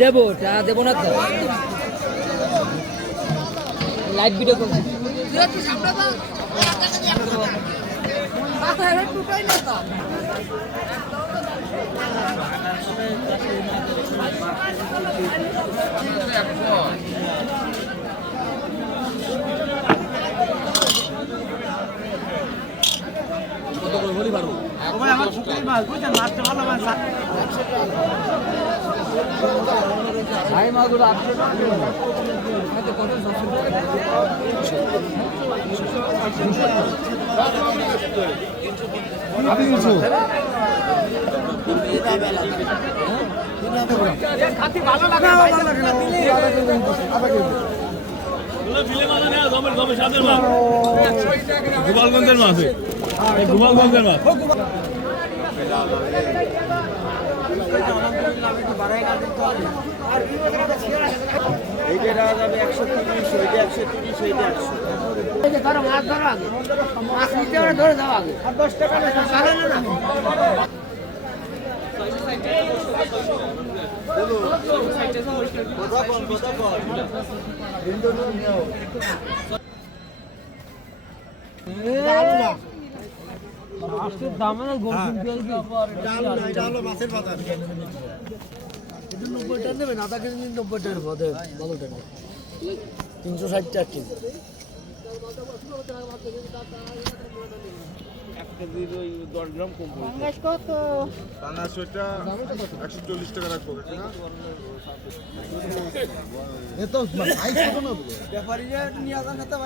দেবো দেবো না তো লাইভ ভিডিও করছি ভাই মাগুলো আপনি কিছু ভালো লাগে গোপালগঞ্জের মাছ গোপালগঞ্জের মাছ এইটা যাবে 130, ওইটা 130, ওইটা 100। মাছ ধরো আগে মাছ নিতে ধরে দাও আগে 10 টাকা দাম না মাছের বাজার 90 টাকা নেবেন, আধা কেজি 90 টাকার পদে বলো টাকা 360 টাকা কেজি। কত পাঙাশ ওইটা 140 টাকা রাখবো না এ তো ভাই ছোট না ব্যাপারীরা নিয়ে আসার কথা।